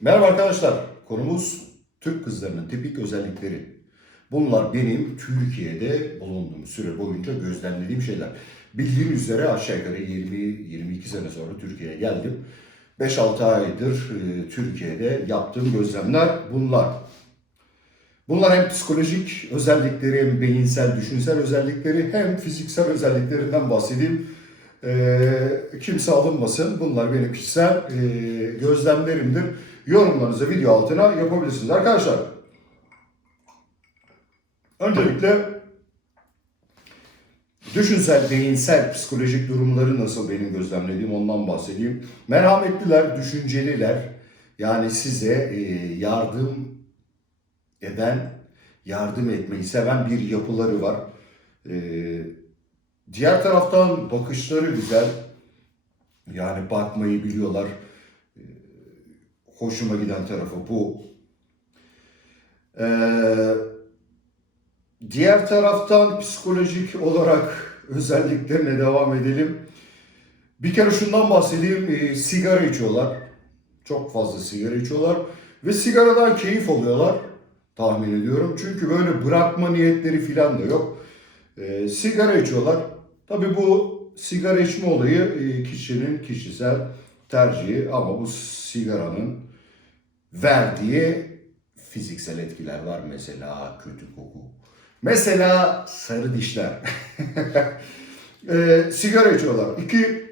Merhaba arkadaşlar. Konumuz Türk kızlarının tipik özellikleri. Bunlar benim Türkiye'de bulunduğum süre boyunca gözlemlediğim şeyler. Bildiğiniz üzere aşağı yukarı 20-22 sene sonra Türkiye'ye geldim. 5-6 aydır e, Türkiye'de yaptığım gözlemler bunlar. Bunlar hem psikolojik özellikleri hem beyinsel, düşünsel özellikleri hem fiziksel özelliklerinden bahsedeyim. Ee, kimse alınmasın. Bunlar benim kişisel e, gözlemlerimdir. Yorumlarınızı video altına yapabilirsiniz. Arkadaşlar, öncelikle düşünsel, beyinsel, psikolojik durumları nasıl benim gözlemlediğim ondan bahsedeyim. Merhametliler, düşünceliler. Yani size e, yardım eden, yardım etmeyi seven bir yapıları var. Ee, diğer taraftan bakışları güzel. Yani bakmayı biliyorlar. Hoşuma giden tarafı bu. Ee, diğer taraftan psikolojik olarak özelliklerine devam edelim. Bir kere şundan bahsedeyim. Ee, sigara içiyorlar. Çok fazla sigara içiyorlar. Ve sigaradan keyif alıyorlar tahmin ediyorum. Çünkü böyle bırakma niyetleri falan da yok. Ee, sigara içiyorlar. Tabii bu sigara içme olayı e, kişinin kişisel tercihi ama bu sigaranın verdiği fiziksel etkiler var. Mesela kötü koku. Mesela sarı dişler. Ee, sigara içiyorlar. İki,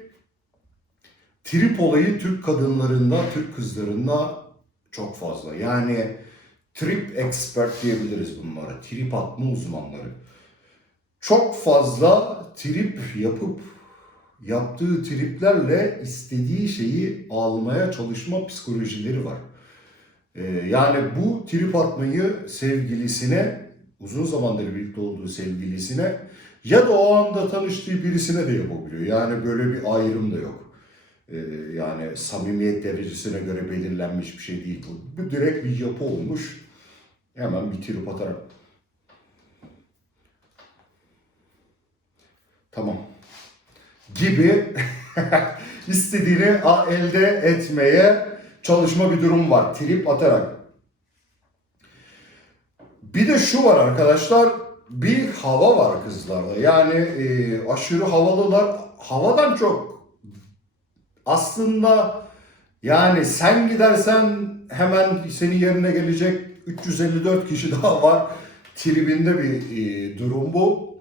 trip olayı Türk kadınlarında, Türk kızlarında çok fazla. Yani trip expert diyebiliriz bunlara. Trip atma uzmanları. Çok fazla trip yapıp yaptığı triplerle istediği şeyi almaya çalışma psikolojileri var. Ee, yani bu trip atmayı sevgilisine, uzun zamandır birlikte olduğu sevgilisine ya da o anda tanıştığı birisine de yapabiliyor. Yani böyle bir ayrım da yok. Ee, yani samimiyet derecesine göre belirlenmiş bir şey değil bu. Bu direkt bir yapı olmuş. Hemen bir trip atarak. Tamam. Gibi istediğini elde etmeye çalışma bir durum var. Trip atarak. Bir de şu var arkadaşlar. Bir hava var kızlarda. Yani e, aşırı havalılar. Havadan çok aslında yani sen gidersen hemen senin yerine gelecek 354 kişi daha var. Tribinde bir e, durum bu.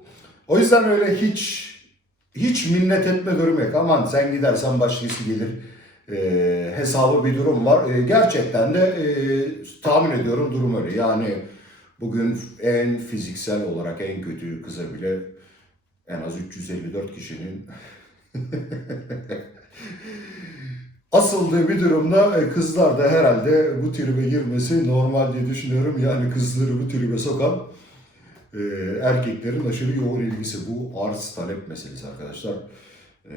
O yüzden öyle hiç hiç minnet etme durumu yok. Aman sen gidersen başkası gelir e, hesabı bir durum var. E, gerçekten de e, tahmin ediyorum durum öyle. Yani bugün en fiziksel olarak en kötü kıza bile en az 354 kişinin asıldığı bir durumda e, kızlar da herhalde bu tribe girmesi normal diye düşünüyorum. Yani kızları bu tribe sokan e, erkeklerin aşırı yoğun ilgisi. Bu arz talep meselesi arkadaşlar. E,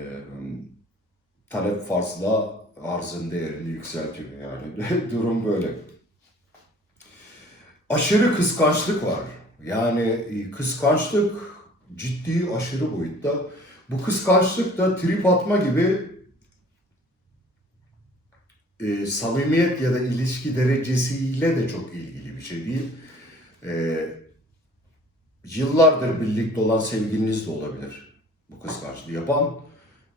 talep fazla arzın değerini yükseltiyor. Yani durum böyle. Aşırı kıskançlık var. Yani e, kıskançlık ciddi aşırı boyutta. Bu kıskançlık da trip atma gibi e, samimiyet ya da ilişki derecesiyle de çok ilgili bir şey değil. E, yıllardır birlikte olan sevgiliniz de olabilir bu kıskançlığı yapan.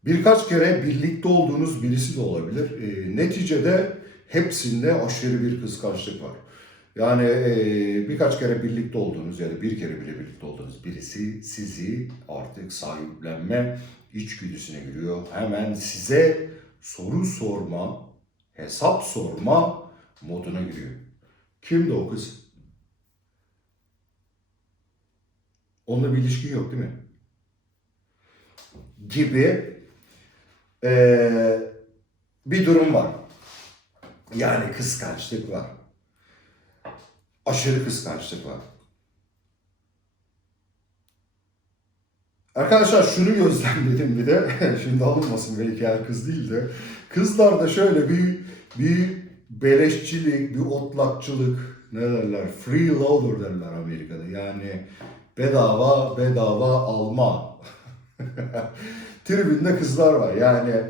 Birkaç kere birlikte olduğunuz birisi de olabilir. E, neticede hepsinde aşırı bir kıskançlık var. Yani e, birkaç kere birlikte olduğunuz ya da bir kere bile birlikte olduğunuz birisi sizi artık sahiplenme içgüdüsüne giriyor. Hemen size soru sorma, hesap sorma moduna giriyor. Kimdi o kız? Onunla bir ilişkin yok değil mi? Gibi eee, bir durum var. Yani kıskançlık var. Aşırı kıskançlık var. Arkadaşlar şunu gözlemledim bir de. Şimdi alınmasın belki her kız değil de. Kızlarda şöyle bir bir beleşçilik, bir otlakçılık ne derler? Freeloader derler Amerika'da. Yani bedava bedava alma. Tribünde kızlar var. Yani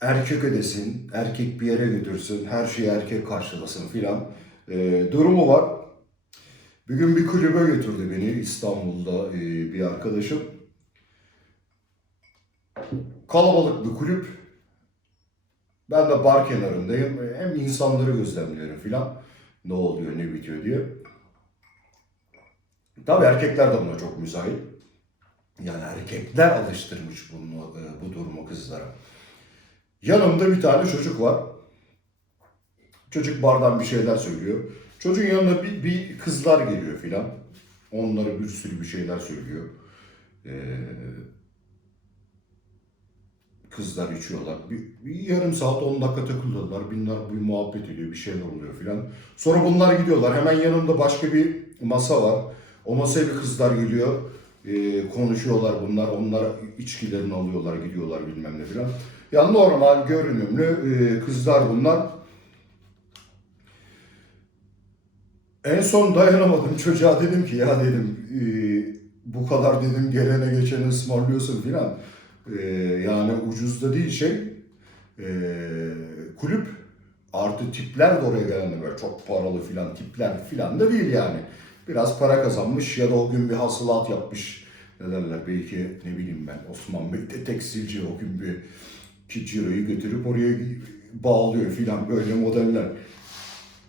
erkek ödesin, erkek bir yere götürsün, her şeyi erkek karşılasın filan e, durumu var. Bir gün bir kulübe götürdü beni İstanbul'da e, bir arkadaşım. Kalabalık bir kulüp. Ben de bar kenarındayım. Hem insanları gözlemliyorum filan. Ne oluyor, ne bitiyor diye. Tabii erkekler de buna çok müsait. Yani erkekler alıştırmış bunu, e, bu durumu kızlara. Yanımda bir tane çocuk var. Çocuk bardan bir şeyler söylüyor. Çocuğun yanına bir, bir kızlar geliyor filan. Onlara bir sürü bir şeyler söylüyor. Ee, kızlar içiyorlar. Bir, bir yarım saat 10 dakika takılıyorlar. Binler bir muhabbet ediyor, bir şeyler oluyor filan. Sonra bunlar gidiyorlar. Hemen yanında başka bir masa var. O masaya bir kızlar geliyor. Ee, konuşuyorlar bunlar. Onlar içkilerini alıyorlar, gidiyorlar bilmem ne filan. Ya normal, görünümlü e, kızlar bunlar. En son dayanamadım çocuğa dedim ki ya dedim e, bu kadar dedim gelene geçene ısmarlıyorsun filan. E, yani ucuz da değil şey. E, kulüp artı tipler de oraya gelenler böyle çok paralı filan tipler filan da değil yani. Biraz para kazanmış ya da o gün bir hasılat yapmış. Ne derler belki ne bileyim ben Osman Bey de tekstilci o gün bir ki ciroyu götürüp oraya bağlıyor filan böyle modeller.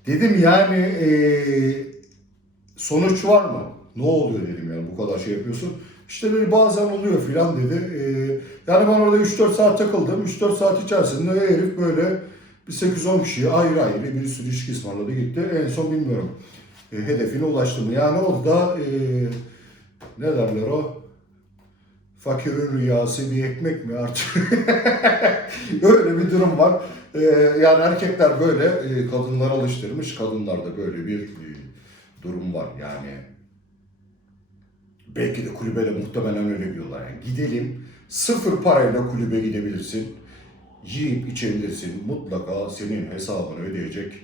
Dedim yani eee, sonuç var mı? Ne oluyor dedim yani bu kadar şey yapıyorsun. İşte dedi bazen oluyor filan dedi. Eee, yani ben orada 3-4 saat takıldım. 3-4 saat içerisinde herif böyle bir 8-10 kişiye ayrı ayrı bir sürü ilişki ısmarladı gitti. En son bilmiyorum e, hedefine ulaştı mı. Yani orada eee ne derler o? Fakirin rüyası bir ekmek mi artık? Öyle bir durum var. Ee, yani erkekler böyle e, kadınlar alıştırmış, kadınlarda böyle bir e, durum var. Yani belki de kulübe de muhtemelen öyle diyorlar. Yani gidelim, sıfır parayla kulübe gidebilirsin. Yiyip içebilirsin. Mutlaka senin hesabını ödeyecek e,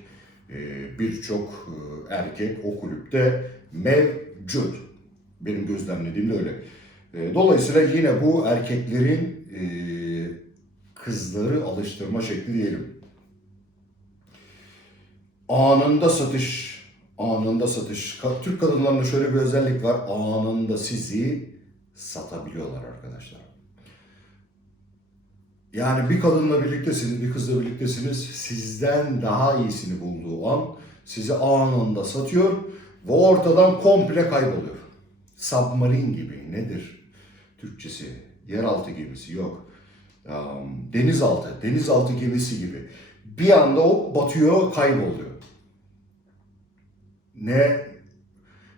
birçok e, erkek o kulüpte mevcut. Benim gözlemlediğim de öyle. E, Dolayısıyla yine bu erkeklerin e, kızları alıştırma şekli diyelim. Anında satış, anında satış. Türk kadınlarında şöyle bir özellik var. Anında sizi satabiliyorlar arkadaşlar. Yani bir kadınla birliktesiniz, bir kızla birliktesiniz. Sizden daha iyisini bulduğu an sizi anında satıyor ve ortadan komple kayboluyor. Submarine gibi nedir? Türkçesi yeraltı gemisi yok. Denizaltı, denizaltı gemisi gibi. Bir anda o batıyor, kayboluyor. Ne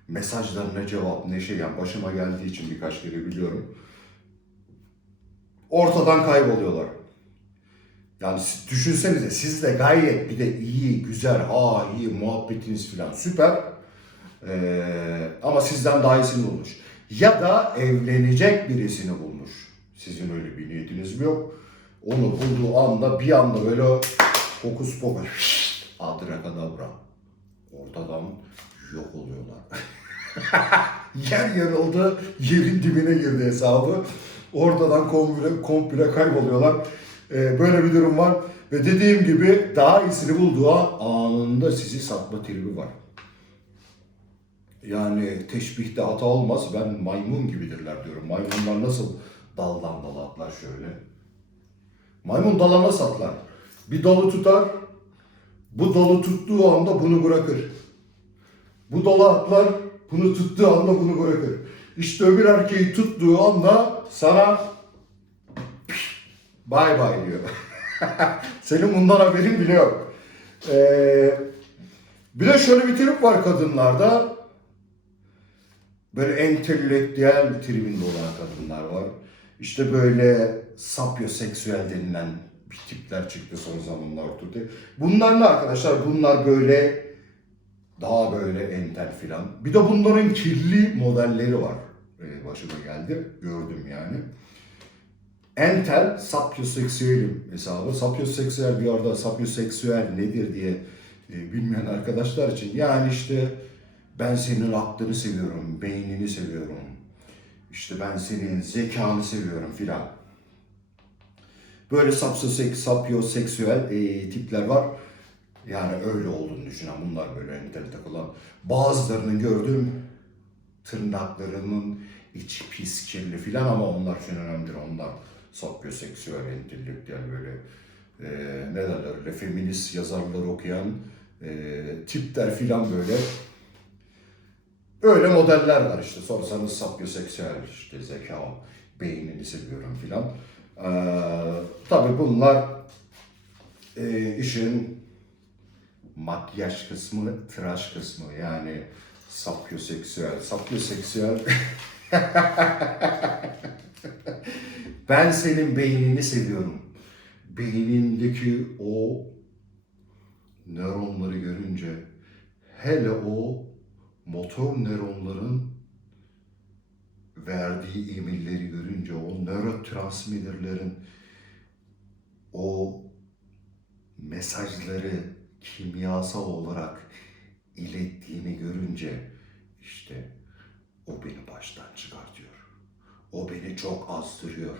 mesajlarına cevap, ne şey yani başıma geldiği için birkaç kere biliyorum. Ortadan kayboluyorlar. Yani siz düşünsenize siz de gayet bir de iyi, güzel, ha iyi muhabbetiniz filan süper. Ee, ama sizden daha iyisini bulmuş. Ya da evlenecek birisini bulmuş. Sizin öyle bir niyetiniz mi yok? Onu bulduğu anda bir anda böyle fokus fokus adrakadabra ortadan yok oluyorlar. Yer yarıldı, yerin dibine girdi hesabı. Ortadan komple, komple kayboluyorlar. Ee, böyle bir durum var. Ve dediğim gibi daha iyisini bulduğu an anında sizi satma tribi var. Yani teşbihte hata olmaz. Ben maymun gibidirler diyorum. Maymunlar nasıl daldan dala atlar şöyle. Maymun dala nasıl atlar? Bir dalı tutar. Bu dalı tuttuğu anda bunu bırakır. Bu dalı atlar. Bunu tuttuğu anda bunu bırakır. İşte öbür erkeği tuttuğu anda sana bay bay diyor. Senin bundan haberin bile yok. Ee, bir de şöyle bir trip var kadınlarda. Böyle entelektüel tribinde olan kadınlar var. İşte böyle sapyoseksüel denilen bir tipler çıktı son zamanlar ortaya. Bunlar ne arkadaşlar? Bunlar böyle daha böyle entel filan. Bir de bunların kirli modelleri var. Ee, başıma geldi. Gördüm yani. Entel sapyoseksüelim hesabı. Sapyoseksüel bir arada sapyoseksüel nedir diye e, bilmeyen arkadaşlar için. Yani işte ben senin aklını seviyorum, beynini seviyorum. İşte ben senin zekanı seviyorum filan. Böyle sapsosek, sapyoseksüel e, tipler var. Yani öyle olduğunu düşünen bunlar böyle entel takılan. Bazılarının gördüğüm tırnaklarının içi pis kirli filan ama onlar için önemlidir. Onlar sapyoseksüel, entelektüel böyle e, ne derler öyle feminist yazarlar okuyan e, tipler filan böyle. Öyle modeller var işte. Sorsanız sapyoseksüel işte zeka, beynini seviyorum filan. Ee, tabii bunlar e, işin makyaj kısmı, tıraş kısmı yani sapyoseksüel. Sapyoseksüel ben senin beynini seviyorum. Beynindeki o nöronları görünce hele o motor nöronların verdiği emirleri görünce o nörotransmitterlerin o mesajları kimyasal olarak ilettiğini görünce işte o beni baştan çıkartıyor. O beni çok azdırıyor.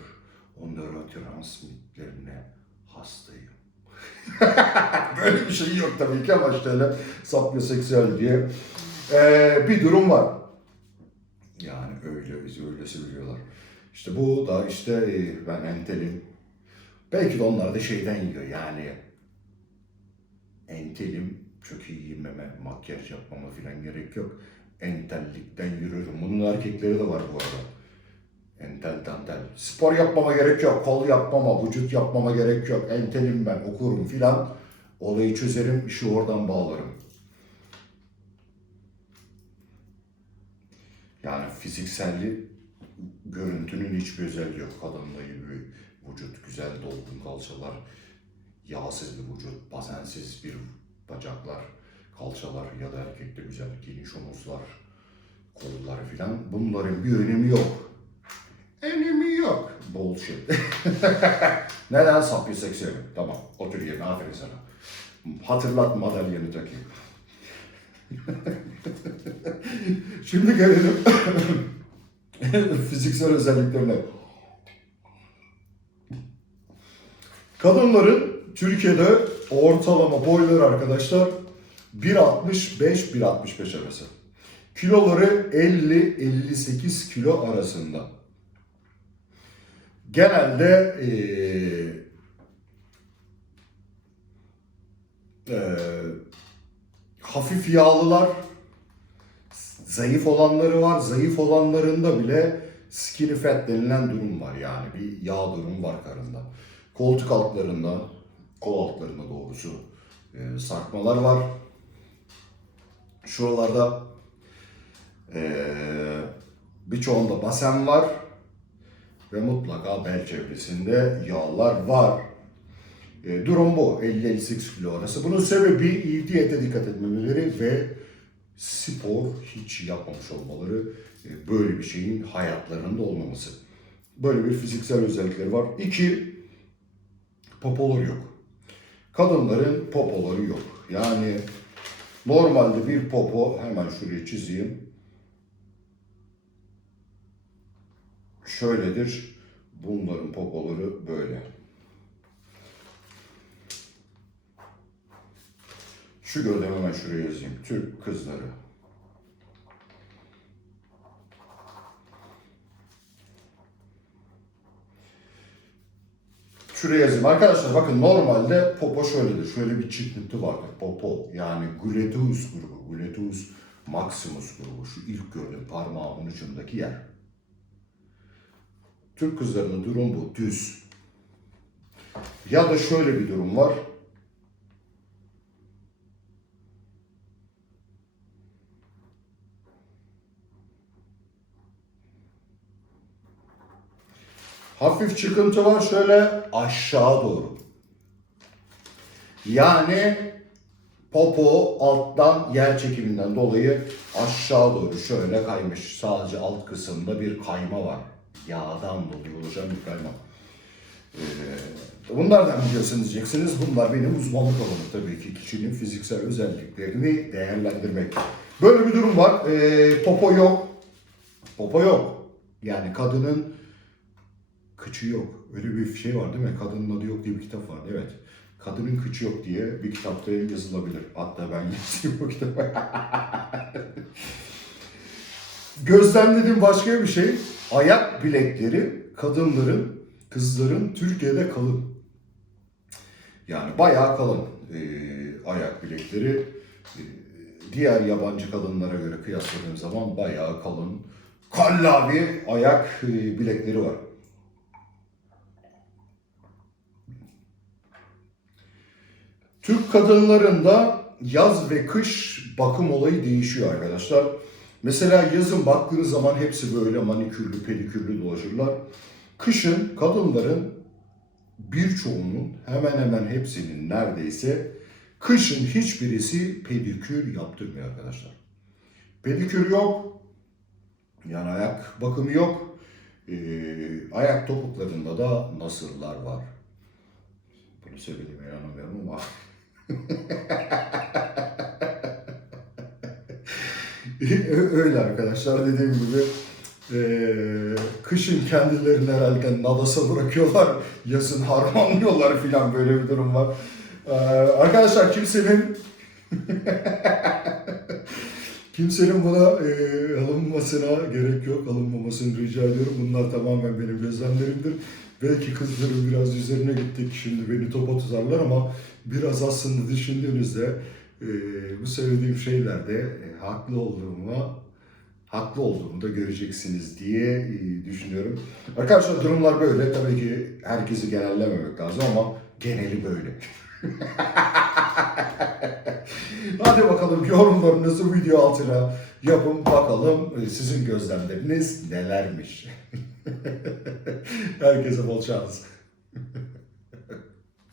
O nörotransmitterine hastayım. Böyle bir şey yok tabii ki ama işte öyle sapyoseksüel diye ee, bir durum var. Yani öyle öyle söylüyorlar. İşte bu da işte e, ben entelim. Belki de onlar da şeyden yiyor yani entelim çok iyi yememe, makyaj yapmama falan gerek yok. Entellikten yürüyorum. Bunun erkekleri de var bu arada. Entel dantel. Spor yapmama gerek yok. Kol yapmama, vücut yapmama gerek yok. Entelim ben, okurum filan. Olayı çözerim, işi oradan bağlarım. Yani fizikselli görüntünün hiçbir özelliği yok. Kadınla gibi vücut, güzel dolgun kalçalar, yağsız bir vücut, bazensiz bir bacaklar, kalçalar ya da erkekte güzel geniş omuzlar, kollar filan. Bunların bir önemi yok. Önemi yok. Bullshit. Neden sapyoseksüelim? Tamam. Otur yerine. Aferin sana. Hatırlat madalyonu takayım. Şimdi gelelim fiziksel özelliklerine. Kadınların Türkiye'de ortalama boyları arkadaşlar 1.65-1.65 arası. Kiloları 50-58 kilo arasında. Genelde eee eee, hafif yağlılar, zayıf olanları var. Zayıf olanlarında bile skinny fat denilen durum var yani bir yağ durumu var karında. Koltuk altlarında, kol altlarında doğrusu e, sarkmalar var. Şuralarda e, birçoğunda basen var ve mutlaka bel çevresinde yağlar var. E, durum bu 50-58 kilo arası. Bunun sebebi iyi diyete dikkat etmemeleri ve spor hiç yapmamış olmaları, e, böyle bir şeyin hayatlarında olmaması. Böyle bir fiziksel özellikleri var. İki, popoları yok. Kadınların popoları yok. Yani normalde bir popo, hemen şuraya çizeyim. Şöyledir. Bunların popoları böyle. Şu gördüğüm hemen şuraya yazayım. Türk kızları. Şuraya yazayım. Arkadaşlar bakın normalde popo şöyledir. Şöyle bir çıkıntı vardır. Popo yani gluteus grubu. Gluteus maximus grubu. Şu ilk gördüğüm parmağımın ucundaki yer. Türk kızlarının durum bu. Düz. Ya da şöyle bir durum var. Hafif çıkıntı var şöyle aşağı doğru. Yani popo alttan yer çekiminden dolayı aşağı doğru şöyle kaymış. Sadece alt kısımda bir kayma var. Yağdan dolayı oluşan bir kayma. Ee, bunlardan biliyorsunuz diyeceksiniz. Bunlar benim uzmanlık alanım tabii ki. Kişinin fiziksel özelliklerini değerlendirmek. Böyle bir durum var. Ee, popo yok. Popo yok. Yani kadının Kıçı yok. Öyle bir şey var değil mi? Kadının adı yok diye bir kitap var. Evet. Kadının kıçı yok diye bir kitapta yazılabilir. Hatta ben yazayım o kitabı. Gözlemlediğim başka bir şey. Ayak bilekleri kadınların, kızların Türkiye'de kalın. Yani bayağı kalın ee, ayak bilekleri. Ee, diğer yabancı kadınlara göre kıyasladığım zaman bayağı kalın. Kallavi ayak e, bilekleri var. Türk kadınlarında yaz ve kış bakım olayı değişiyor arkadaşlar. Mesela yazın baktığınız zaman hepsi böyle manikürlü, pedikürlü dolaşırlar. Kışın kadınların birçoğunun hemen hemen hepsinin neredeyse kışın hiçbirisi pedikür yaptırmıyor arkadaşlar. Pedikür yok. Yani ayak bakımı yok. Ee, ayak topuklarında da nasırlar var. Bunu söylediğime inanamıyorum ama Öyle arkadaşlar dediğim gibi eee, kışın kendilerini herhalde nadasa bırakıyorlar, yazın harmanlıyorlar filan böyle bir durum var. Eee, arkadaşlar kimsenin kimsenin buna eee, alınmasına gerek yok, alınmamasını rica ediyorum. Bunlar tamamen benim gözlemlerimdir. Belki kızların biraz üzerine gittik şimdi beni topa tutarlar ama biraz aslında düşündüğünüzde e, bu söylediğim şeylerde e, haklı olduğumu haklı olduğumu da göreceksiniz diye e, düşünüyorum. Arkadaşlar durumlar böyle. Tabii ki herkesi genellememek lazım ama geneli böyle. Hadi bakalım yorumlarınızı video altına yapın bakalım e, sizin gözlemleriniz nelermiş. Herkese bol şans.